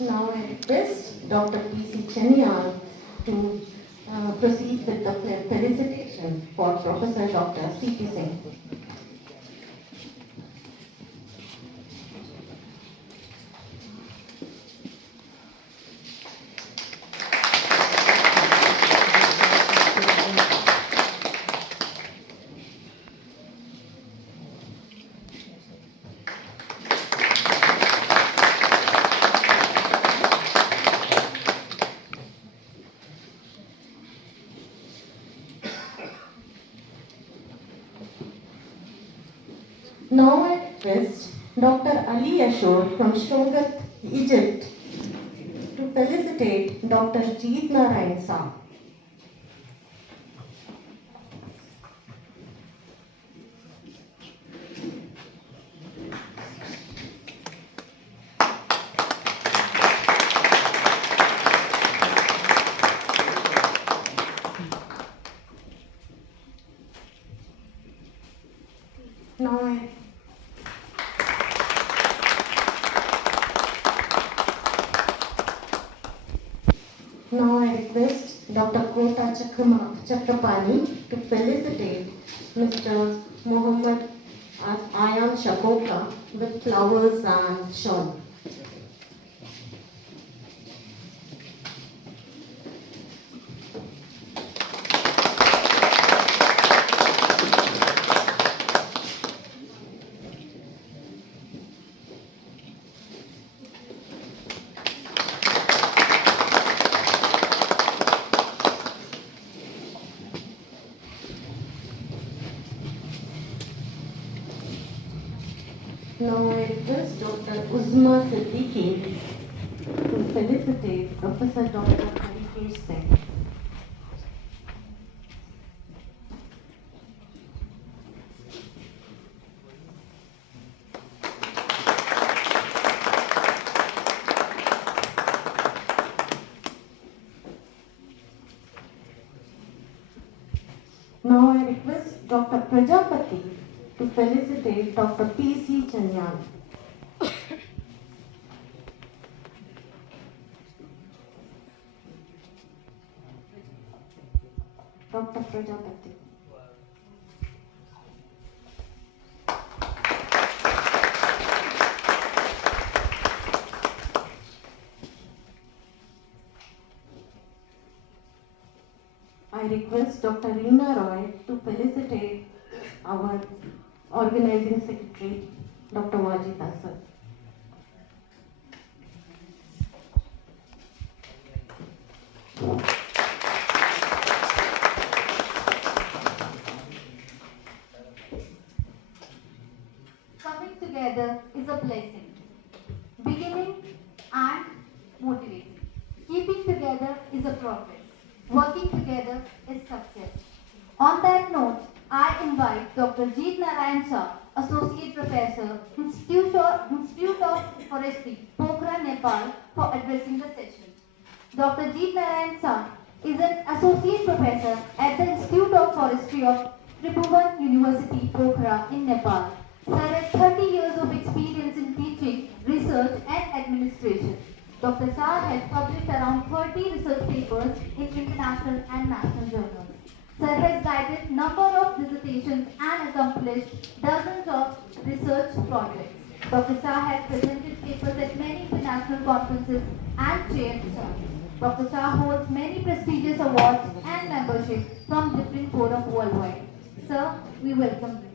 Now I request Dr. P.C. Chenial to proceed with the felicitation for Professor Dr. C.P. Singh. Now I request Dr. Ali Ashur from Shogat, Egypt, to felicitate Dr. Jeet Narayan Saab. Now I request Dr. Kota Chakrapani to felicitate Mr. Muhammad Ayan Shakoka with flowers and shawl. Now I request Dr. Uzma Siddiqui to felicitate Professor Dr. Harikesh Singh. Now I request Dr. Prajapati to felicitate Dr. P.C. Chanyal. Dr. Prajapati. I request Dr. Reena Roy to felicitate our organizing secretary, Dr. Wajid Asad. Coming together is a blessing. Beginning and motivating. Keeping together is a progress. Working together is success. On that note, I invite Dr. Jeet Narayan Shah, Associate Professor, Institute of Forestry, Pokhara, Nepal, for addressing the session. Dr. Jeet Narayan Shah is an Associate Professor at the Institute of Forestry of Tribhuvan University, Pokhara in Nepal. Sir has 30 years of experience in teaching, research and administration. Dr. Shah has published around 30 research papers in international and national journals. Sir has guided number of dissertations and accomplished dozens of research projects. Dr. Shah has presented papers at many international conferences and chaired research. Dr. Shah holds many prestigious awards and membership from different forums worldwide. Sir, we welcome you.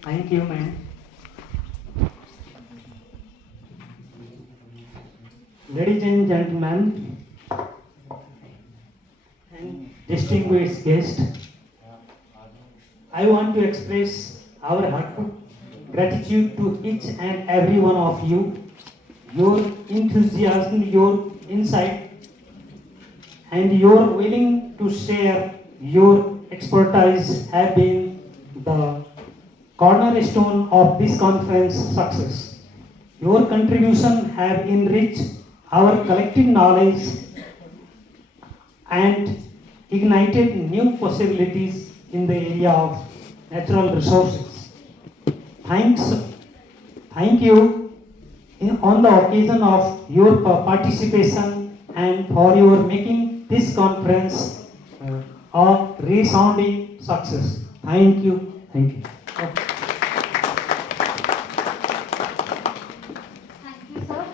Thank you, ma'am. Ladies and gentlemen, and distinguished guests, I want to express our heartfelt gratitude to each and every one of you. Your enthusiasm, your insight and your willing to share your expertise have been the cornerstone of this conference success. Your contribution have enriched our collective knowledge and ignited new possibilities in the area of natural resources. Thank you on the occasion of your participation and for your making this conference a resounding success. Thank you. Thank you. Thank you, sir.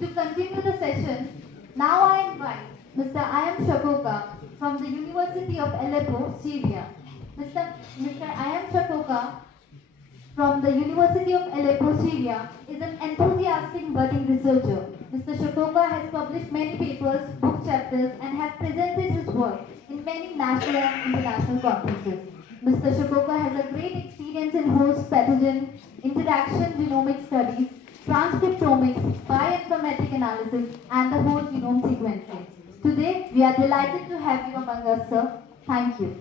To continue the session, now I invite Mr. Ayam Shakoka from the University of Aleppo, Syria. Mr. Ayam Shakoka from the University of Aleppo, Syria is an enthusiastic budding researcher. Mr. Shakoka has published many papers, book chapters, and has presented his work in many national and international conferences. Mr. Shakoka has a great experience in host pathogen interaction genomic studies, transcriptomics, bioinformatic analysis, and the whole genome sequencing. Today, we are delighted to have you among us, sir. Thank you.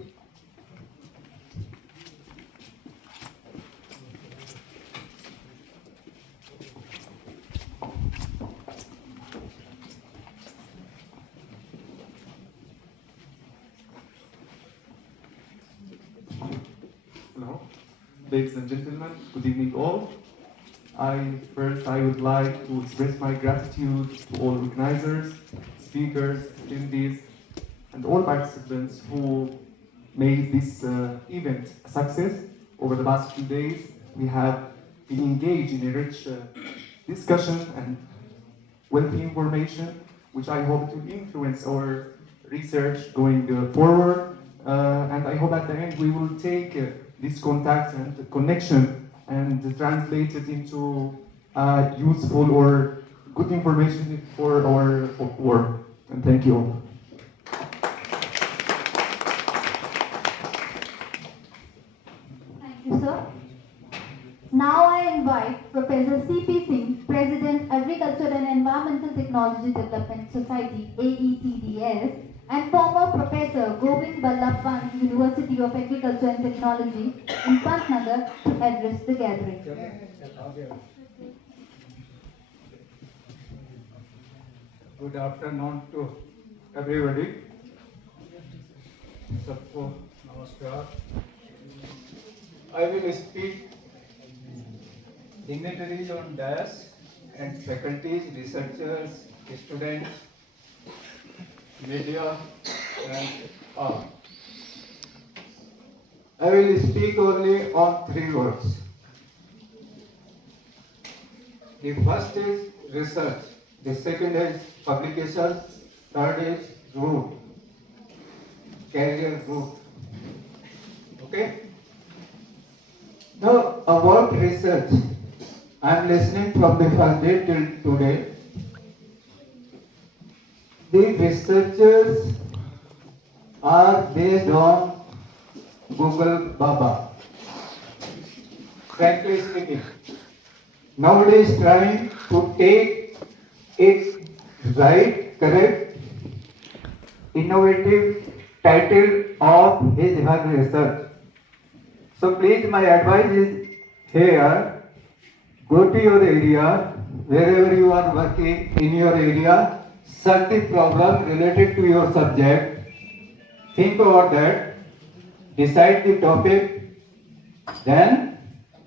Hello, ladies and gentlemen, good evening all. I would like to express my gratitude to all organizers, speakers, attendees, and all participants who made this event a success. Over the past few days, we have been engaged in a rich discussion and wealthy information, which I hope to influence our research going forward. And I hope at the end we will take this contact and connection and translate it into useful or good information for our work. And thank you all. Thank you, sir. Now I invite Professor C.P. Singh, President, Agriculture and Environmental Technology Development Society, AETDS, and former Professor Govind Ballabh Pant, University of Agriculture and Technology in Pantnagar, to address the gathering. Good afternoon to everybody. Sabko namaskar. I will speak dignitaries on dais and faculties, researchers, students, media, and all. I will speak only on 3 words. The first is research, the second is publication, third is route, career route. Okay? Now, about research, I am listening from the first day till today. The researchers are based on Google Baba. Frankly speaking, nowadays trying to take it right, correct, innovative title of his research. So please, my advice is here, go to your area, wherever you are working in your area, search the problem related to your subject, think about that, decide the topic, then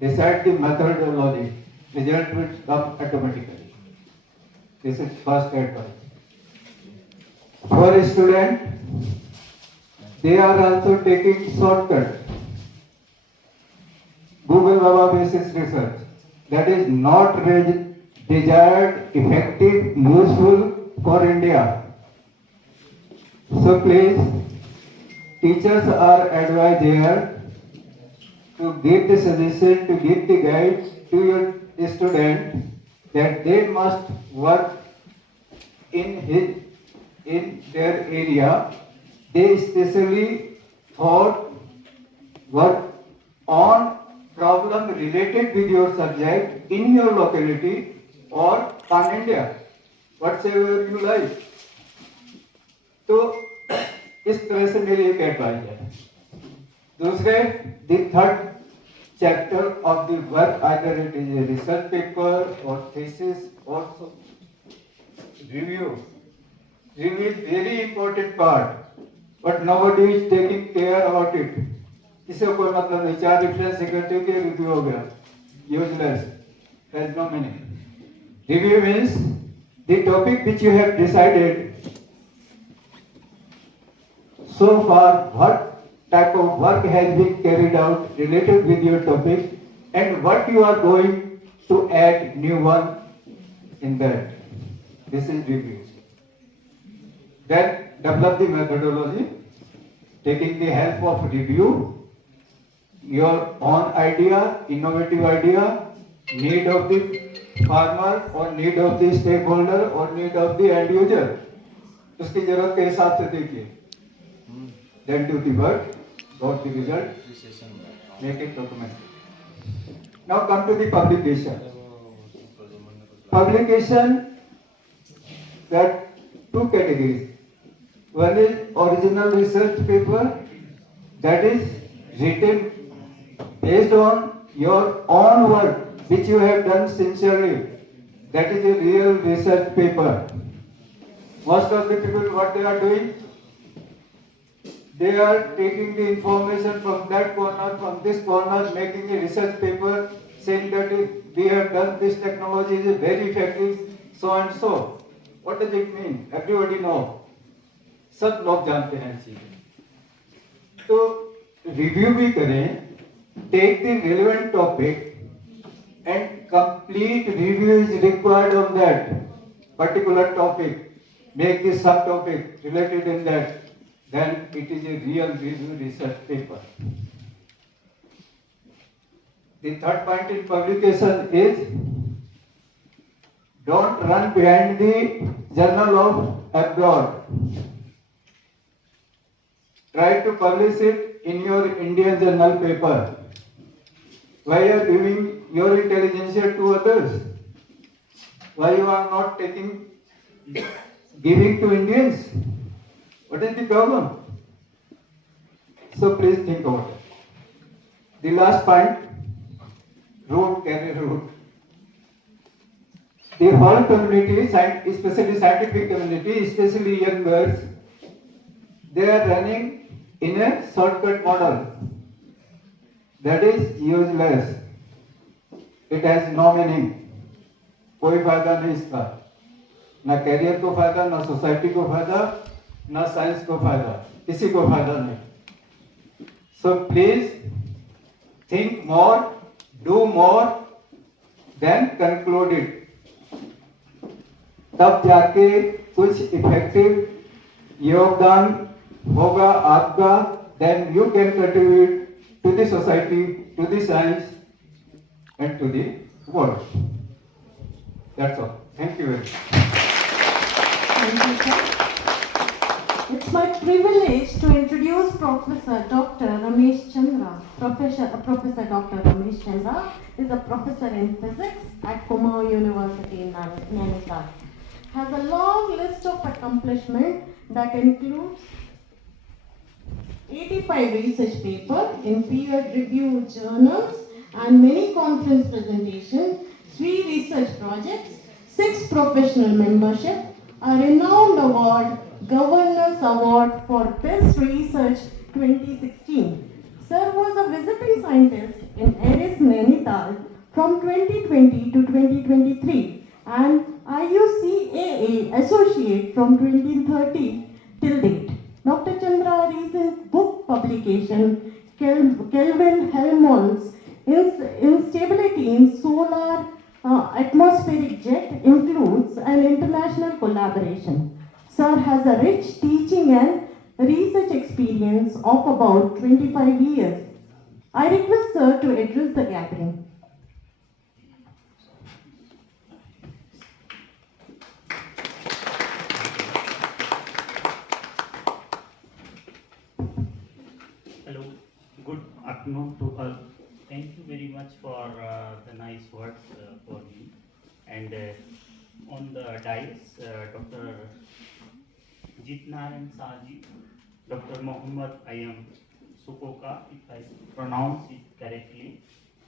decide the methodology. Result will come automatically. This is first advice. For a student, they are also taking shortcut. Google Baba basis research. That is not desired, effective, useful for India. So please, teachers are advised here to give the suggestion, to give the guide to your student that they must work in their area. They especially thought work on problem related with your subject in your locality or pan India, whatsoever you like. तो इस तरह से मेरी एक advice है। दूसरे, the third chapter of the work, either it is a research paper or thesis, also review. Review is very important part, but nobody is taking care about it. इससे कोई मतलब नहीं, 4 रेफरेंस सेक्रेटरी के review हो गया, useless, has no meaning. Review means the topic which you have decided so far, what type of work has been carried out related with your topic, and what you are going to add new one in that. This is review. Then develop the methodology, taking the help of review, your own idea, innovative idea, need of the farmer or need of the stakeholder or need of the end user. उसकी जरूरत के हिसाब से देखिए. Then do the work, got the result, make it document. Now come to the publication. Publication, there are 2 categories. One is original research paper, that is written based on your own work which you have done sincerely. That is a real research paper. Most of the people, what they are doing, they are taking the information from that corner, from this corner, making a research paper, saying that we have done this technology is very effective, so and so. What does it mean? Everybody knows. सब लोग जानते हैं चीजें. तो review भी करें, take the relevant topic, and complete review is required on that particular topic. Make the subtopic related in that. Then it is a real review research paper. The third point in publication is don't run behind the journal of abroad. Try to publish it in your Indian journal paper. Why you are giving your intelligence to others? Why you are not giving to Indians? What is the problem? So please think about it. The last point, root, career route. The whole community, especially scientific community, especially young girls, they are running in a shortcut model. That is useless. It has no meaning. कोई फायदा नहीं इसका. ना career को फायदा, ना society को फायदा, ना साइंस को फायदा, किसी को फायदा नहीं. So please think more, do more, then conclude it. तब जाके कुछ इफेक्टिव योगदान होगा आपका. Then you can contribute to the society, to the science, and to the world. That's all. Thank you very much. Thank you, sir. It's my privilege to introduce Professor Dr. Ramesh Chandra. Professor Dr. Ramesh Chandra is a professor in physics at Kumaon University in Nainital. Has a long list of accomplishments that includes 85 research papers in peer-reviewed journals and many conference presentations, 3 research projects, 6 professional membership, a renowned award, Governor's Award for Best Research 2016. Sir was a visiting scientist in Eris Nainital from 2020 to 2023 and IUCAA Associate from 2013 till date. Dr. Chandra's recent book publication, Kelvin Helmholtz Instability in Solar Atmospheric Jet, includes an international collaboration. Sir has a rich teaching and research experience of about 25 years. I request Sir to address the gathering. Hello, good afternoon to all. Thank you very much for the nice words for me. And on the dais, Dr. Jitnaran Saji, Dr. Mohammed Ayam Sukoka, if I pronounce it correctly,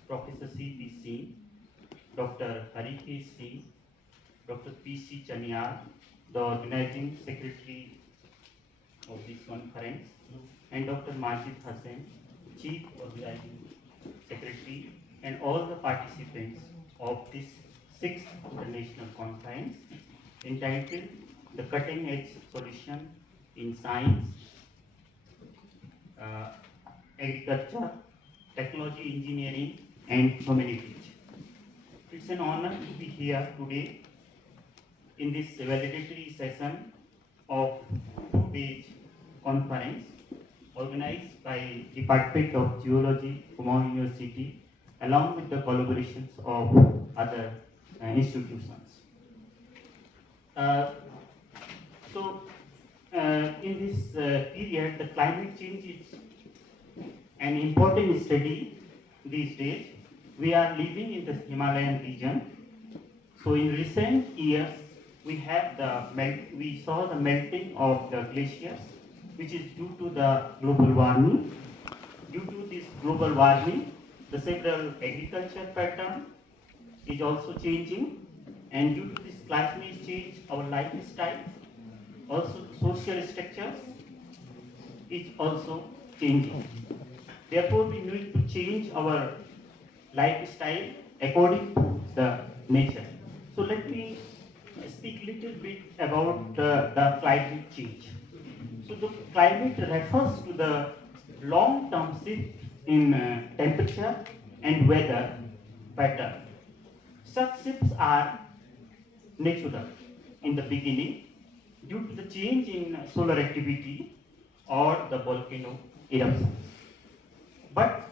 Professor C.P. Singh, Dr. Harike Singh, Dr. P.C. Chaniar, the organizing secretary of this conference, and Dr. Majid Hussain, chief organizing secretary, and all the participants of this 6th international conference entitled The Cutting Edge Solution in Science, Agriculture, Technology, Engineering, and Humanities. It's an honor to be here today in this validatory session of 2 days conference organized by Department of Geology, Kumaon University, along with the collaborations of other institutions. In this period, the climate change is an important study these days. We are living in the Himalayan region. So in recent years, we saw the melting of the glaciers, which is due to the global warming. Due to this global warming, the several agriculture pattern is also changing, and due to this climate change, our lifestyle, also social structures, is also changing. Therefore, we need to change our lifestyle according to the nature. So let me speak a little bit about the climate change. So the climate refers to the long-term shift in temperature and weather pattern. Such shifts are natural in the beginning due to the change in solar activity or the volcano eruptions. But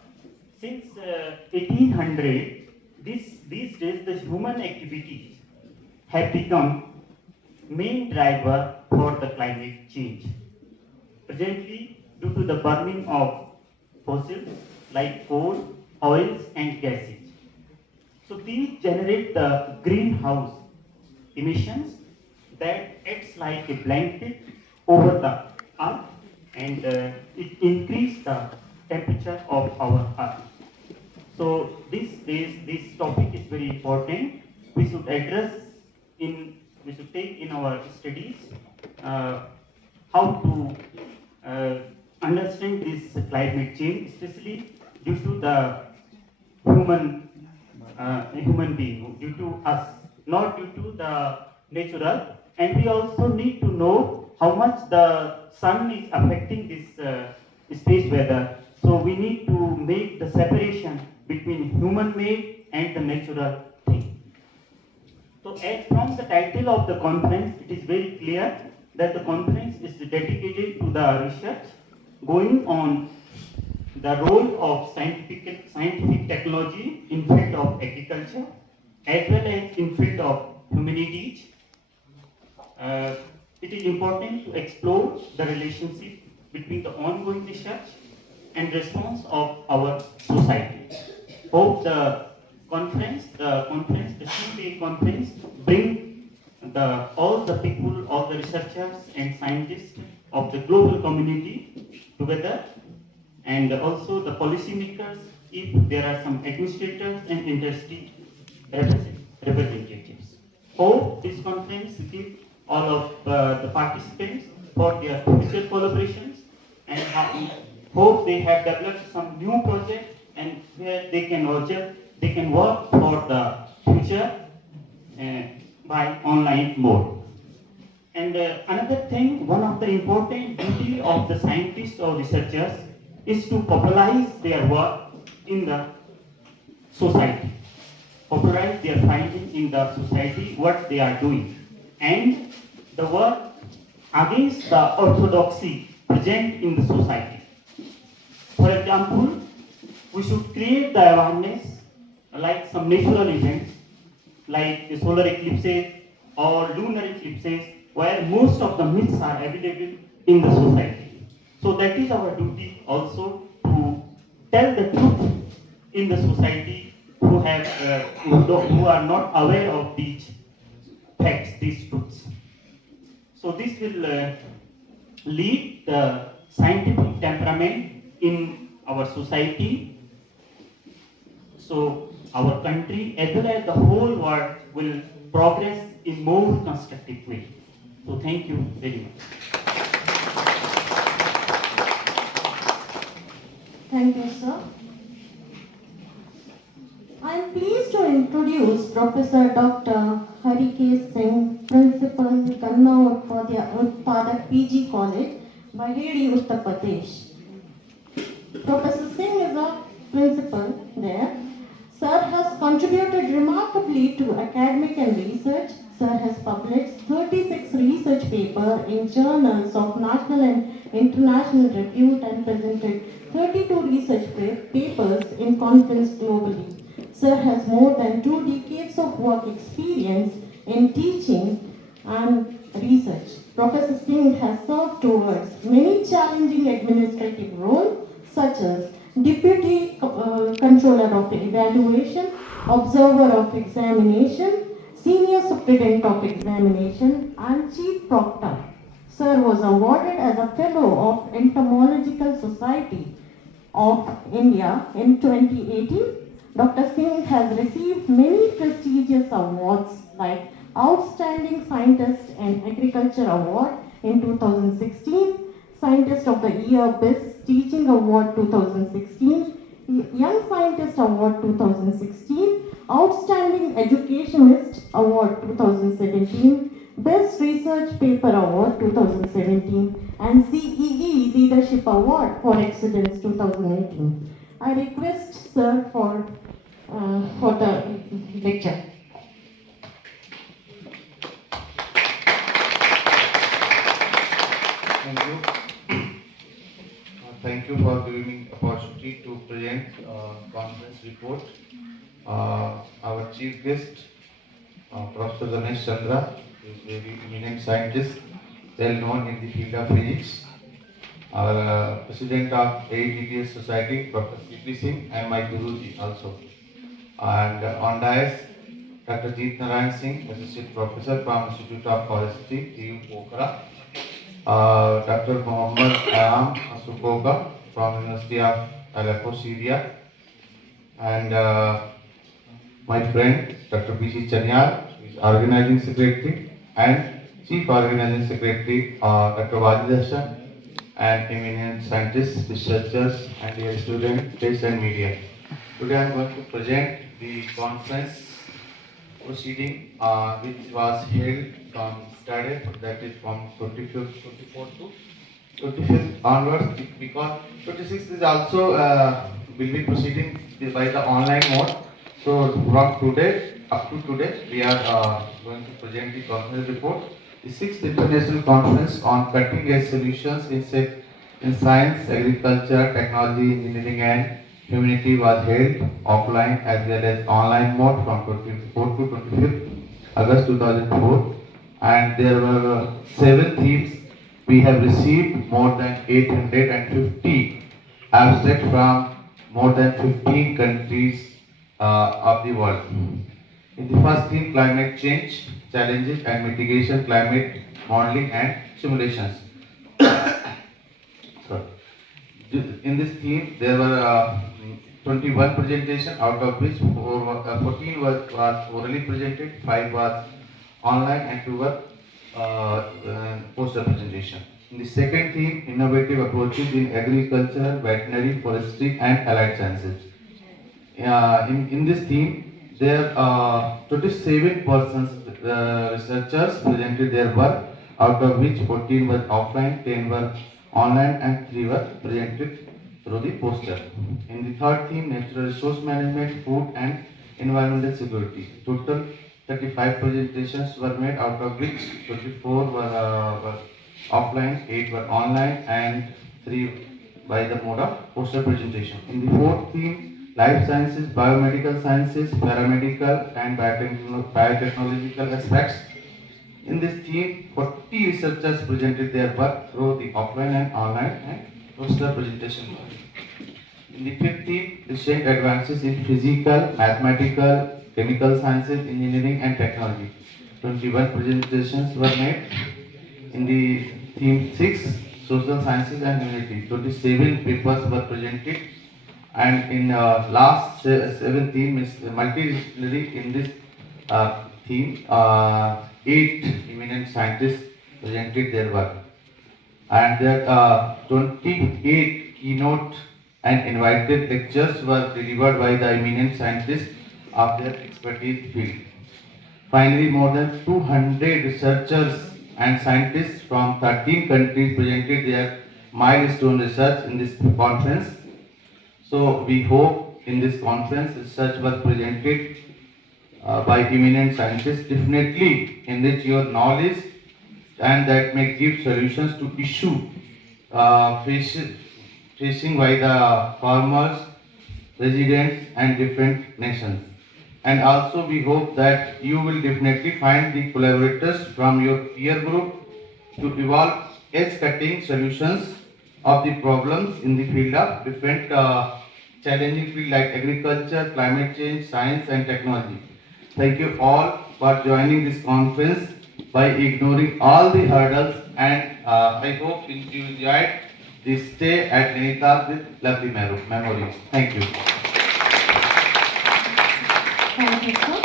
since 1800, these days the human activities have become main driver for the climate change. Presently, due to the burning of fossils like coal, oils and gases. So these generate the greenhouse emissions that acts like a blanket over the earth, and it increases the temperature of our earth. So this topic is very important. We should take in our studies how to understand this climate change, especially due to the human being, due to us, not due to the natural. And we also need to know how much the sun is affecting this space weather. So we need to make the separation between human-made and the natural thing. So as from the title of the conference, it is very clear that the conference is dedicated to the research going on the role of scientific technology in field of agriculture as well as in field of humanities. It is important to explore the relationship between the ongoing research and response of our society. Hope the 2-day conference, bring all the people, all the researchers and scientists of the global community together, and also the policymakers, if there are some administrators and industry representatives. Hope this conference give all of the participants for their future collaborations, and hope they have developed some new project and where they can work for the future by online mode. And another thing, one of the important duty of the scientists or researchers is to popularize their work in the society, popularize their findings in the society, what they are doing, and the work against the orthodoxy present in the society. For example, we should create the awareness like some natural events like the solar eclipses or lunar eclipses, where most of the myths are available in the society. So that is our duty also to tell the truth in the society who are not aware of these facts, these truths. So this will lead the scientific temperament in our society. So our country as well as the whole world will progress in more constructive way. So thank you very much. Thank you, sir. I am pleased to introduce Professor Dr. Harikesh Singh, Principal, Ganna Utpadak PG College, Bagedi, Uttar Pradesh. Professor Singh is a principal there. Sir has contributed remarkably to academic and research. Sir has published 36 research papers in journals of national and international repute and presented 32 research papers in conference globally. Sir has more than 2 decades of work experience in teaching and research. Professor Singh has served towards many challenging administrative roles such as Deputy Controller of Evaluation, Observer of Examination, Senior Superintendent of Examination, and Chief Proctor. Sir was awarded as a Fellow of Entomological Society of India in 2018. Dr. Singh has received many prestigious awards like Outstanding Scientist and Agriculture Award in 2016, Scientist of the Year Best Teaching Award 2016, Young Scientist Award 2016, Outstanding Educationist Award 2017, Best Research Paper Award 2017, and CEE Leadership Award for Excellence 2018. I request Sir for the lecture. Thank you. Thank you for giving me opportunity to present conference report. Our chief guest, Professor Ganesh Chandra, is a very eminent scientist, well known in the field of physics. Our president of AETTS Society, Professor C.P. Singh, and my Guruji also. And on dais, Dr. Jeet Narayan Singh, Associate Professor from Institute of Forestry, TU Pokhara. Dr. Mohammad Ayam Sukoga from University of Aleppo, Syria, and my friend Dr. B.C. Chanyal, who is Organizing Secretary, and Chief Organizing Secretary Dr. Wajid Hassan, and eminent scientists, researchers, and dear students, press and media. Today I am going to present the conference proceeding which was held from started, that is from 24th to 25th onwards, because 26th is also will be proceeding by the online mode. So from today up to today, we are going to present the conference report. The 6th International Conference on Cutting Edge Solutions in Science, Agriculture, Technology, Engineering and Humanity was held offline as well as online mode from 24th to 25th August 2004. And there were 7 themes. We have received more than 850 abstracts from more than 15 countries of the world. In the first theme, climate change, challenges and mitigation, climate modeling and simulations. Sorry. In this theme, there were 21 presentations, out of which 14 was orally presented, 5 was online and 2 were poster presentation. In the second theme, innovative approaches in agriculture, veterinary, forestry and allied sciences. In this theme, there are 27 persons, researchers presented their work, out of which 14 were offline, 10 were online and 3 were presented through the poster. In the third theme, natural resource management, food and environmental security. Total 35 presentations were made, out of which 24 were offline, 8 were online and 3 by the mode of poster presentation. In the fourth theme, life sciences, biomedical sciences, paramedical and biotechnological aspects. In this theme, 40 researchers presented their work through the offline and online and poster presentation. In the fifth theme, recent advances in physical, mathematical, chemical sciences, engineering and technology. 21 presentations were made. In the theme 6, Social Sciences and Humanity. 27 papers were presented, and in last 17 is multidisciplinary in this theme. 8 eminent scientists presented their work, and there 28 keynote and invited lectures were delivered by the eminent scientists of their expertise field. Finally, more than 200 researchers and scientists from 13 countries presented their milestone research in this conference. So we hope in this conference research was presented by eminent scientists definitely enrich your knowledge, and that may give solutions to issue facing by the farmers, residents and different nations. And also we hope that you will definitely find the collaborators from your peer group to evolve edge-cutting solutions of the problems in the field of different challenging fields like agriculture, climate change, science and technology. Thank you all for joining this conference by ignoring all the hurdles, and I hope you enjoyed this stay at Nainital with lovely memories. Thank you. Thank you, sir.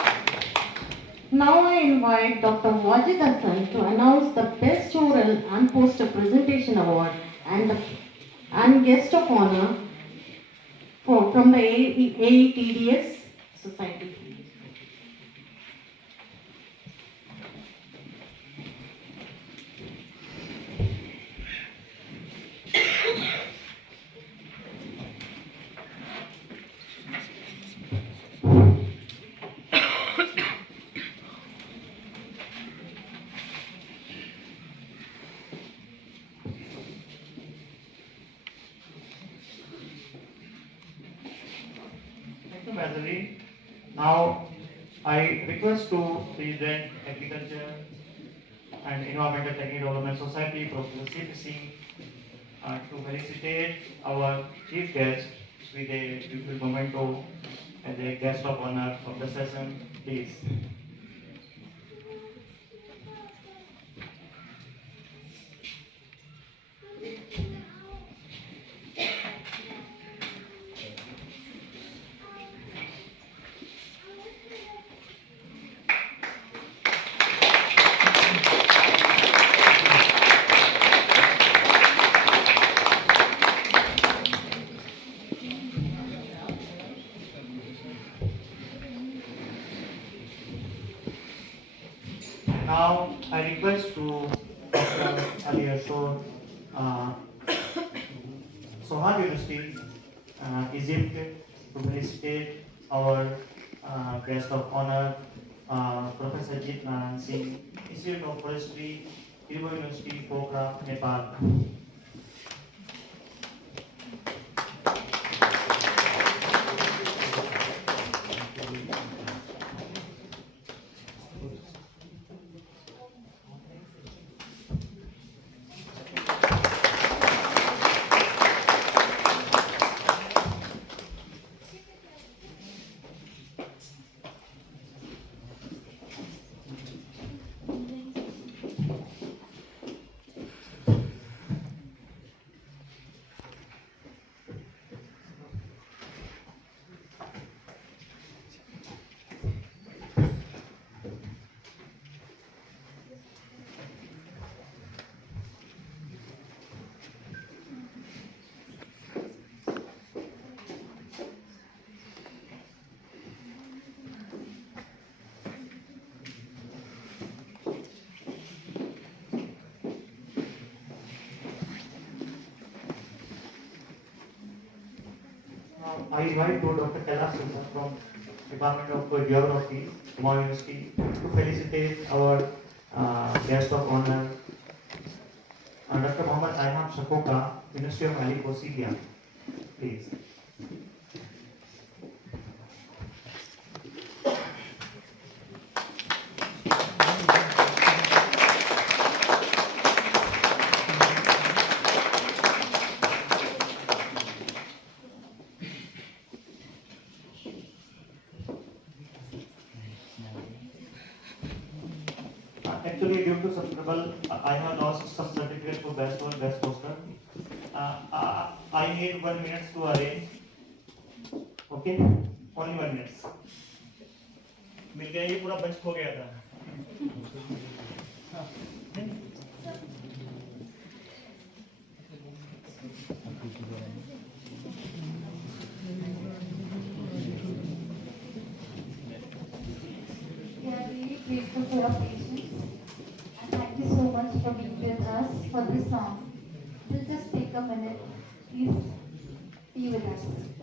Now I invite Dr. Wajid Hassan to announce the Best Oral and Poster Presentation Award and Guest of Honor from the AETDS Society. Thank you, Madhuri. Now, I request to President Agriculture and Environmental Technical Development Society, Professor C.P. Singh, to felicitate our chief guest with a beautiful memento as a guest of honor of the session, please. Now, I request to Dr. Ali Ashur, Sohar University, Egypt, to felicitate our guest of honor, Professor Jit Naran Singh, Institute of Forestry, Irbo University, Pokhara, Nepal. I invite to Dr. Kailash Sundar from Department of Geography, Humma University, to felicitate our guest of honor, Dr. Muhammad Ayham Shakoka, University of Aleppo, Syria. Please. Actually, due to some trouble, I have lost some certificate for best one, best poster. I need 1 minute to arrange. Okay, only 1 minute. मिल गया, ये पूरा bunch खो गया था. We are really grateful for your patience and thank you so much for being with us for this song. We'll just take a minute. Please be with us.